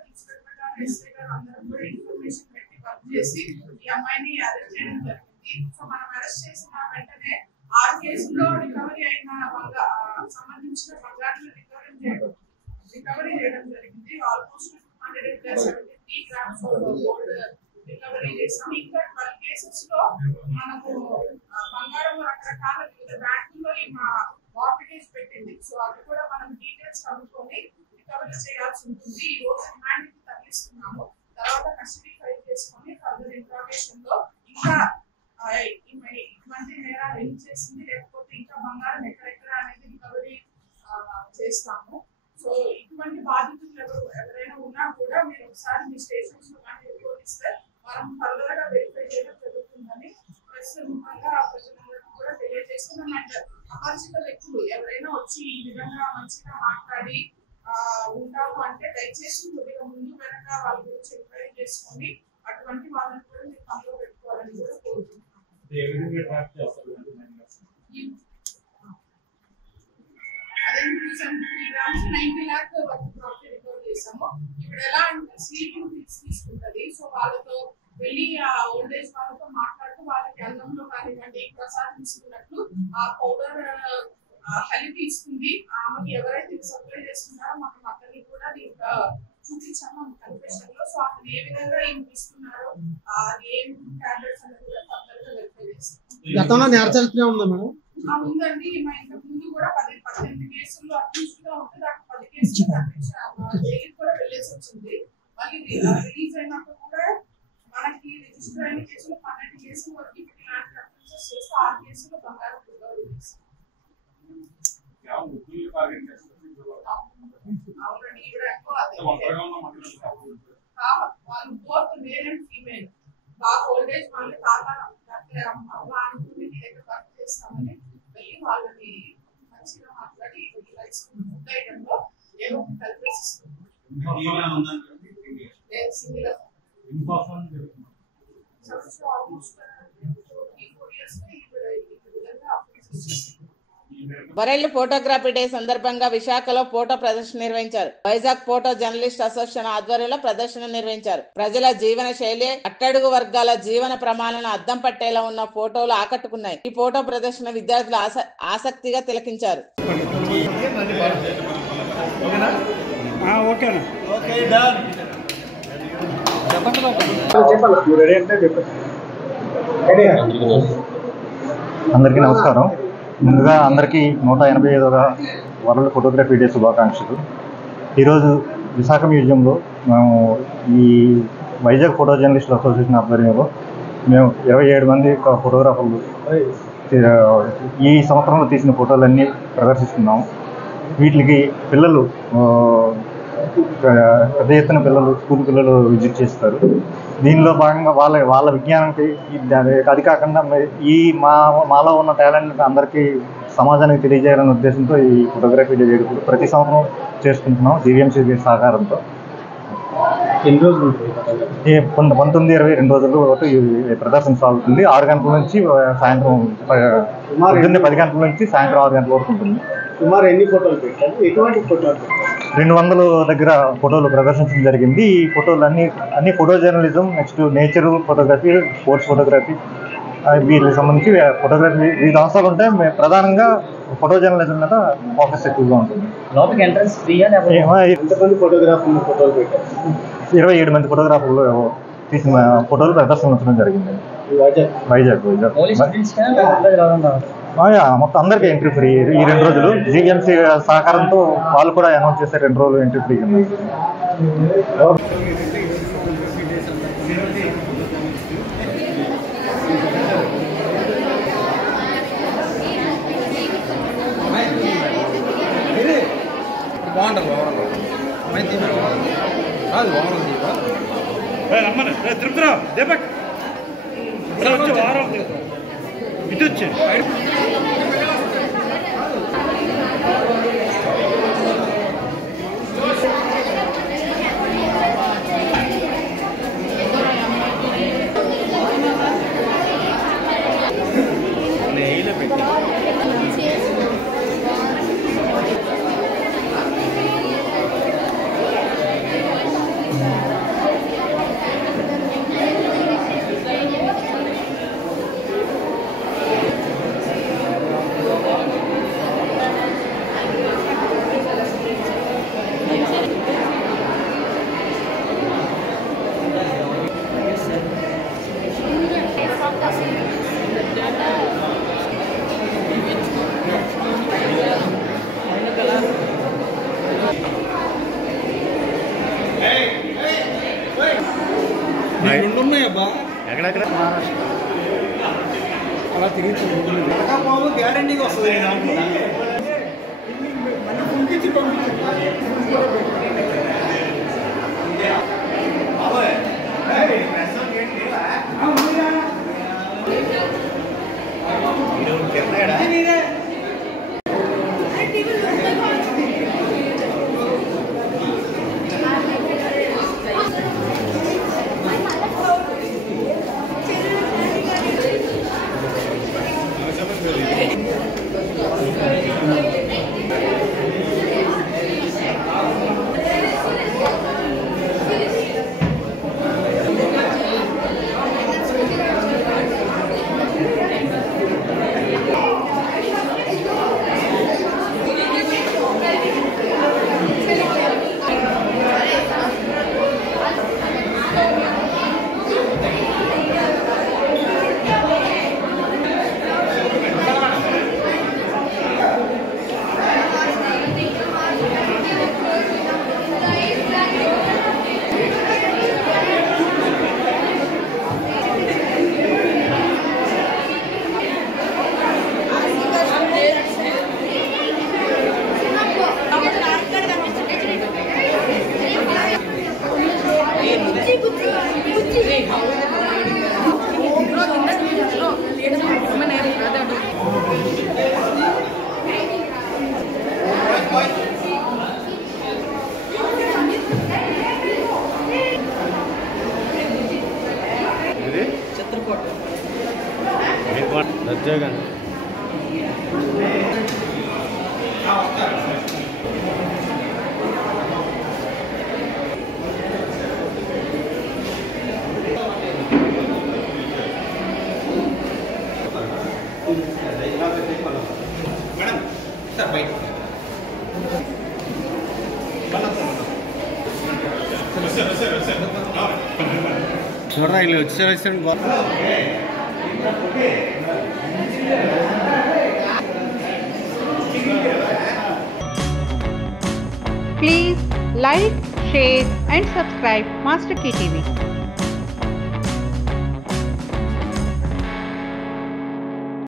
ఇన్స్పెక్టర్ గారు, ఎస్ఐ గారు అందరూ కూడా ఇన్ఫర్మేషన్ పెట్టి వర్క్ చేసి ఈ అమ్మాయిని అరెస్ట్ చేయడం జరిగింది. సో మనం అరెస్ట్ చేసిన వెంటనే 6 కేసుల్లో రికవరీ అయిన సంబంధించిన బంగారాన్ని రికవరీ చేయడం జరిగింది. ఆల్మోస్ట్ 273 grams గోల్డ్ రికవరీ చేసాం. ఇంకా 12 కేసెస్ లో మనకు బంగారం రకరకాల వివిధ బ్యాంకుల్లో మార్టిగేజ్ పెట్టింది. సో అవి కూడా మనం డీటెయిల్స్ కనుక్కొని రికవరీ చేయాల్సి ఉంటుంది. ఈ రోజు రిమాండ్ కి తరలిస్తున్నాము. తర్వాత కస్టడీ ఫైల్ చేసుకొని ఫర్దర్ ఇంట్రాగేషన్ లో ఇంకా ఇటువంటి నేరాలు ఏం చేసింది, లేకపోతే ఇంకా బంగారం ఎక్కడెక్కడ అనేది రికవరీ చేస్తాము. సో ఇటువంటి బాధితులు ఎవరైనా ఉన్నా కూడా మీరు ఒకసారి మీ స్టేషన్స్ లో కానీ రిపోర్ట్ ఇస్తే మనం ఫర్దర్ గా వెరిఫై చేయడం జరుగుతుందని ప్రస్తుతంగా ప్రజలందరికీ కూడా తెలియజేస్తున్నాం. అండ్ అపరిచిత వ్యక్తులు ఎవరైనా వచ్చి వచ్చి ఈ విధంగా మంచిగా మాట్లాడి ఉంటాము అంటే దయచేసి కొద్దిగా ముందు వెనక వాళ్ళ గురించి ఎంక్వైరీ చేసుకొని అటువంటి వాళ్ళని కూడా మీరు పనిలో పెట్టుకోవాలని కూడా కోరుకుంటున్నాను. అదే 273 grams 90 lakh వరకు ప్రాఫిట్ రికవర్ చేసాము. ఇప్పుడు ఎలా అంటే స్లీపింగ్ పిల్స్ తీసుకుంటది. సో వాళ్ళతో వెళ్ళి ఆ ఓల్డ్ ఏజ్ వాళ్ళతో మాట్లాడుతూ వాళ్ళకి అన్నంలో కానివ్వండి ప్రసాదం తీసుకున్నట్లు ఆ పౌడర్ కలిపి ఇస్తుంది. ఆమెకి ఎవరైతే సప్లై చేస్తున్నారో మనం అతన్ని కూడా చూపించాము కన్ఫెషన్ లో. సో అతను ఏ విధంగా ఏం ఇస్తున్నారో ఏం టాబ్లెట్స్ అనేది కూడా తొందరగా వెరిఫై చేస్తాం. గతంలో నేర్చాల్సిన ఉందా మేడం? ఉందండి. మా ఇంతకు ముందు కూడా 18 కేసుల్లో అక్యూజ్ గా ఉంటే దానికి 10 కేసులు జైలు కూడా వెళ్ళేసి వచ్చింది. మళ్ళీ రిలీజ్ అయినప్పుడు కూడా మనకి రిజిస్టర్ అయిన కేసులు 12 కేసుల వరకు ఇలాంటి అఫెన్సెస్ చేస్తే 6 కేసులు బంగారం రికవరీ చేస్తాం. అవునండి. ఇక్కడ ఎక్కువ వాళ్ళు బోత్ మేల్ అండ్ ఫీమేల్ బాగా ఓల్డేజ్ వాళ్ళు తాత అమ్మ అనుకుని మీ దగ్గర వర్క్ చేస్తామని వెళ్ళి వాళ్ళని మంచిగా మాట్లాడి ఫుడ్ ఐటమ్ లో ఏదో కలిపేసిస్తాం. వరల్డ్ ఫోటోగ్రఫీ డే సందర్భంగా విశాఖలో ఫోటో ప్రదర్శన నిర్వహించారు. వైజాగ్ ఫోటో జర్నలిస్ట్ అసోసియేషన్ ఆధ్వర్యంలో ప్రదర్శన నిర్వహించారు. ప్రజల జీవన శైలి, అట్టడుగు వర్గాల జీవన ప్రమాణాలను అద్దం పట్టేలా ఉన్న ఫోటోలు ఆకట్టుకున్నాయి. ఈ ఫోటో ప్రదర్శన విద్యార్థులు ఆసక్తిగా తిలకించారు. అందరికీ నమస్కారం. ముందుగా అందరికీ 185వ వరల్డ్ ఫోటోగ్రఫీ డే శుభాకాంక్షలు. ఈరోజు విశాఖ మ్యూజియంలో మేము ఈ వైజాగ్ ఫోటో జర్నలిస్టుల అసోసియేషన్ ఆధ్వర్యంలో మేము 27 మంది ఫోటోగ్రాఫర్లు ఈ సంవత్సరంలో తీసిన ఫోటోలన్నీ ప్రదర్శిస్తున్నాము. వీటికి పిల్లలు పెద్ద ఎత్తున స్కూల్ పిల్లలు విజిట్ చేస్తారు. దీనిలో భాగంగా వాళ్ళ విజ్ఞానానికి అది కాకుండా ఈ మాలో ఉన్న టాలెంట్ అందరికీ సమాజానికి తెలియజేయాలనే ఉద్దేశంతో ఈ ఫోటోగ్రఫీ డే ప్రతి సంవత్సరం చేసుకుంటున్నాం జీవీఎంసీ సహకారంతో. 19, 20 2 రోజులు ఈ ప్రదర్శన సాగుతుంది. 6 గంటల నుంచి సాయంత్రం పొద్దున్నే 10 గంటల నుంచి సాయంత్రం 6 గంటల వరకు ఉంటుంది. సుమారు ఎన్ని ఫోటోలు పెట్టారు? ఎటువంటి ఫోటోలు? 200 దగ్గర ఫోటోలు ప్రదర్శించడం జరిగింది. ఈ ఫోటోలు అన్ని photo journalism, next nature photography, sports photography, వీటికి సంబంధించి ఫోటోగ్రఫీ వివిధ అంశాలు ఉంటాయి. ఫోటో జర్నలిజం మీద ఫోకస్ ఎక్కువగా ఉంటుంది. ఎంతమంది ఫోటోగ్రాఫర్లు ఫోటోలు పెట్టారు? 27 మంది ఫోటోగ్రాఫర్లు తీసిన ఫోటోలు ప్రదర్శన ఉంచడం జరిగింది. వైజాగ్ మొత్తం అందరికీ ఎంట్రీ ఫ్రీ. ఈ 2 రోజులు జీవీఎంసీ సహకారంతో వాళ్ళు కూడా అనౌన్స్ చేశారు 2 రోజులు ఎంట్రీ ఫ్రీ. ఇటు వచ్చి ఉన్నాయబ్బా ఎక్కడెక్కడ అలా తిరిగి బాబు గ్యారంటీగా వస్తుంది దాంట్లో పంపించి పంపించి చూడరా ఇలా వచ్చేసారు. Please like, share and subscribe Master Key TV.